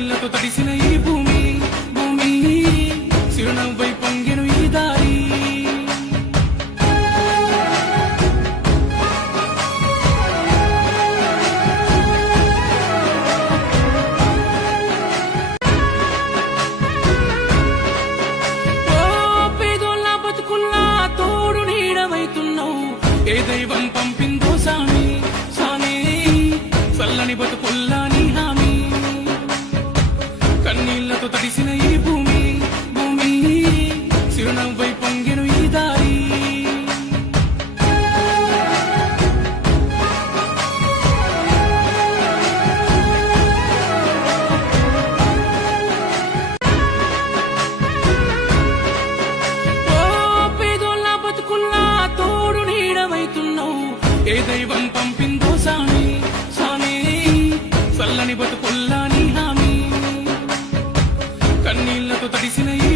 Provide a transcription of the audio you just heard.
కన్నీళ్లతో తడిసిన ఈ భూమి భూమి చిరునవ్వై పొంగెను ఈ దారి ఏ దైవం పంపిందో సామి సామి చల్లని బతుకుల్లా నీ హామీ కన్నీళ్లతో తడిసిన ఈ భూమి భూమి చిరునవ్వై పొంగెను ఈ దారి ఏ దైవం పంపిందో సామి సామి చల్లని బతుకుల్లా నీ హామీ కన్నీళ్లతో తడిసిన ఈ